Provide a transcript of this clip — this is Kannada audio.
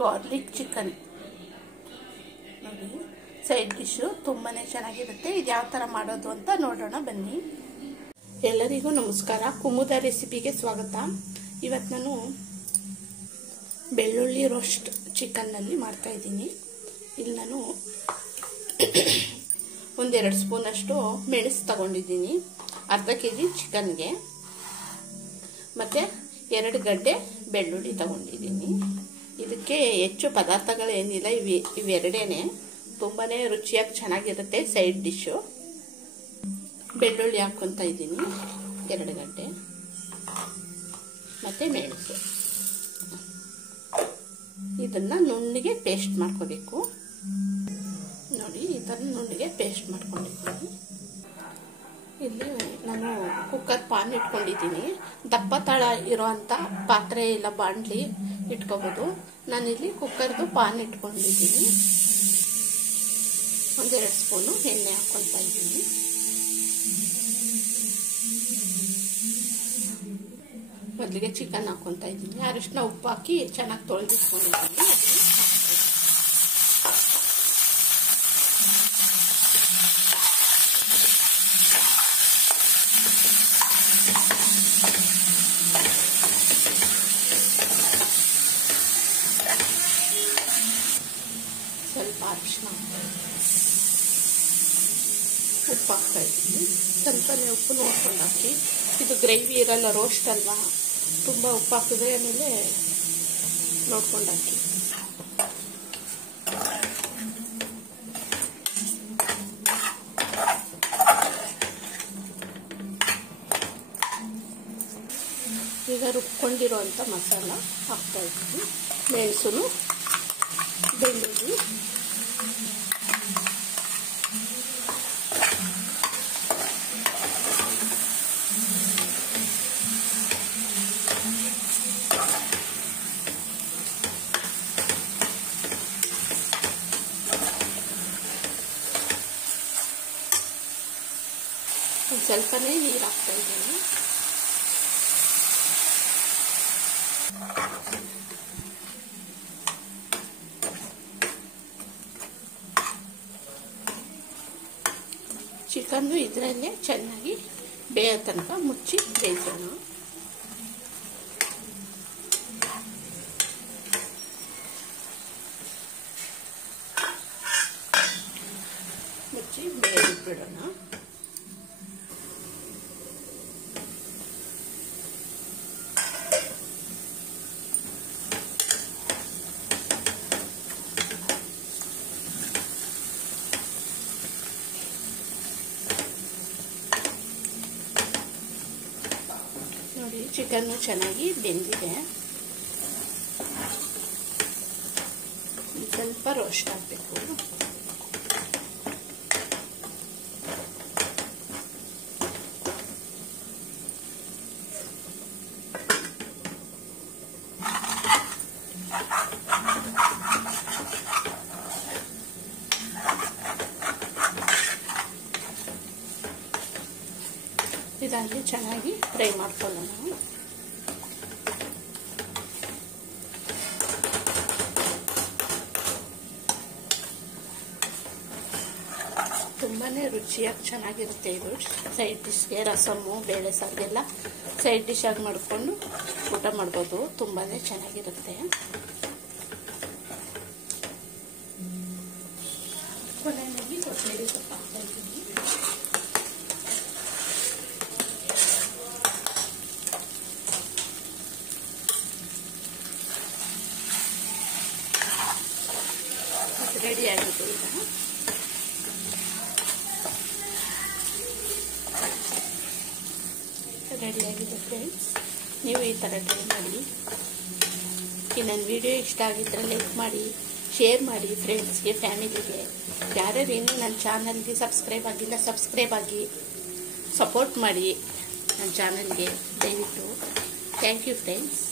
ಗಾರ್ಲಿಕ್ ಚಿಕನ್ ನೋಡಿ, ಸೈಡ್ ಡಿಶು ತುಂಬಾ ಚೆನ್ನಾಗಿರುತ್ತೆ. ಇದು ಯಾವ ಥರ ಮಾಡೋದು ಅಂತ ನೋಡೋಣ ಬನ್ನಿ. ಎಲ್ಲರಿಗೂ ನಮಸ್ಕಾರ, ಕುಮುದ ರೆಸಿಪಿಗೆ ಸ್ವಾಗತ. ಇವತ್ತು ನಾನು ಬೆಳ್ಳುಳ್ಳಿ ರೋಸ್ಟ್ ಚಿಕನ್ನಲ್ಲಿ ಮಾಡ್ತಾಯಿದ್ದೀನಿ. ಇಲ್ಲಿ ನಾನು 1-2 ಸ್ಪೂನಷ್ಟು ಮೆಣಸು ತಗೊಂಡಿದ್ದೀನಿ ಅರ್ಧ kg ಚಿಕನ್ಗೆ. ಮತ್ತು 2 ಗಡ್ಡೆ ಬೆಳ್ಳುಳ್ಳಿ ತಗೊಂಡಿದ್ದೀನಿ. ಇದಕ್ಕೆ ಹೆಚ್ಚು ಪದಾರ್ಥಗಳೇನಿಲ್ಲ, ಇವೆರಡೇ. ತುಂಬಾ ರುಚಿಯಾಗಿ ಚೆನ್ನಾಗಿರುತ್ತೆ ಸೈಡ್ ಡಿಶ್ಶು. ಬೆಳ್ಳುಳ್ಳಿ ಹಾಕ್ಕೊತಾ ಇದ್ದೀನಿ, 2 ಗಡ್ಡೆ ಮತ್ತು ಮೆಣಸು. ಇದನ್ನು ನುಣ್ಣಗೆ ಪೇಸ್ಟ್ ಮಾಡ್ಕೋಬೇಕು. ನೋಡಿ, ಈ ಥರ ನುಣ್ಣಗೆ ಪೇಸ್ಟ್ ಮಾಡ್ಕೊಂಡಿದ್ದೀನಿ. ಇಲ್ಲಿ ನಾನು ಕುಕ್ಕರ್ ಪಾನ್ ಇಟ್ಕೊಂಡಿದ್ದೀನಿ. ದಪ್ಪ ತಳ ಇರೋವಂಥ ಪಾತ್ರೆ ಇಲ್ಲ ಬಾಣಲಿ ಇಟ್ಕೋಬೋದು. ನಾನಿಲ್ಲಿ ಕುಕ್ಕರ್ದು ಪಾನ್ ಇಟ್ಕೊಂಡಿದ್ದೀನಿ. 1-2 ಸ್ಪೂನು ಎಣ್ಣೆ ಹಾಕ್ಕೊಳ್ತಾ ಇದ್ದೀನಿ. ಮೊದಲಿಗೆ ಚಿಕನ್ ಹಾಕ್ಕೊತಾ ಇದ್ದೀನಿ. ಅರಿಶಿನ ಉಪ್ಪು ಹಾಕಿ ಚೆನ್ನಾಗಿ ತೊಳೆದಿಟ್ಕೊಂಡಿದ್ದೀನಿ. ಸ್ವಲ್ಪ ಅರಿಶಿನ ಉಪ್ಪು ಹಾಕ್ತಾ ಇದ್ದೀನಿ. ಸ್ವಲ್ಪನೇ ಉಪ್ಪು ನೋಡ್ಕೊಂಡು ಹಾಕಿ. ಇದು ಗ್ರೇವಿ ಇರಲ್ಲ, ರೋಸ್ಟ್ ಅಲ್ವಾ, ತುಂಬ ಉಪ್ಪು ಹಾಕಿದ್ರೆ ಆಮೇಲೆ ನೋಡ್ಕೊಂಡು ಹಾಕಿ. ಈಗ ರುಬ್ಕೊಂಡಿರೋಂಥ ಮಸಾಲ ಹಾಕ್ತಾ ಇದ್ದೀನಿ. ಮೆಣಸು, ಬೆಳ್ಳುಳ್ಳಿ, ಸ್ವಲ್ಪನೇ ನೀರು ಹಾಕ್ತಾ ಇದ್ದೀನಿ. ಚಿಕನ್ನು ಇದರಲ್ಲೇ ಚೆನ್ನಾಗಿ ಬೇಯೋ ತನಕ ಮುಚ್ಚಿ ಬೇಯಿಸೋಣ. ಮುಚ್ಚಿ ಬೇಯಿಸ್ಬಿಡೋಣ. ನೋಡಿ, ಚಿಕನ್ನು ಚೆನ್ನಾಗಿ ಬೆಂದಿದೆ. ಸ್ವಲ್ಪ ರೋಸ್ಟ್ ಆಗಬೇಕು. ಇದಾಗಿ ಚೆನ್ನಾಗಿ ಫ್ರೈ ಮಾಡ್ಕೊಳ್ಳೋಣ. ತುಂಬಾ ರುಚಿಯಾಗಿ ಚೆನ್ನಾಗಿರುತ್ತೆ ಇದು. ಸೈಡ್ ಡಿಶ್ಗೆ ರಸಮ್ಮು, ಬೇಳೆ ಸಾರಿಗೆಲ್ಲ ಸೈಡ್ ಡಿಶ್ ಆಗಿ ಮಾಡಿಕೊಂಡು ಊಟ ಮಾಡ್ಬೋದು. ತುಂಬಾ ಚೆನ್ನಾಗಿರುತ್ತೆ. ಕೊನೆಯಲ್ಲಿ ಕೊತ್ತಂಬರಿ ಸೊಪ್ಪು ಹಾಕ್ತಾ ಇದ್ದೀನಿ. ರೆಡಿ ಆಗಿದೆ. ಈಗ ರೆಡಿಯಾಗಿದೆ ಫ್ರೆಂಡ್ಸ್. ನೀವು ಈ ಥರ ಟ್ರೈ ಮಾಡಿ. ಈ ನನ್ನ ವಿಡಿಯೋ ಇಷ್ಟ ಆಗಿದ್ದರೆ ಲೈಕ್ ಮಾಡಿ, ಶೇರ್ ಮಾಡಿ ಫ್ರೆಂಡ್ಸ್ಗೆ, ಫ್ಯಾಮಿಲಿಗೆ. ಯಾರ್ಯಾರು ಇನ್ನೂ ನನ್ನ ಚಾನಲ್ಗೆ ಸಬ್ಸ್ಕ್ರೈಬ್ ಆಗಿಲ್ಲ, ಸಬ್ಸ್ಕ್ರೈಬ್ ಆಗಿ ಸಪೋರ್ಟ್ ಮಾಡಿ ನನ್ನ ಚಾನಲ್ಗೆ ದಯವಿಟ್ಟು. Thank you friends.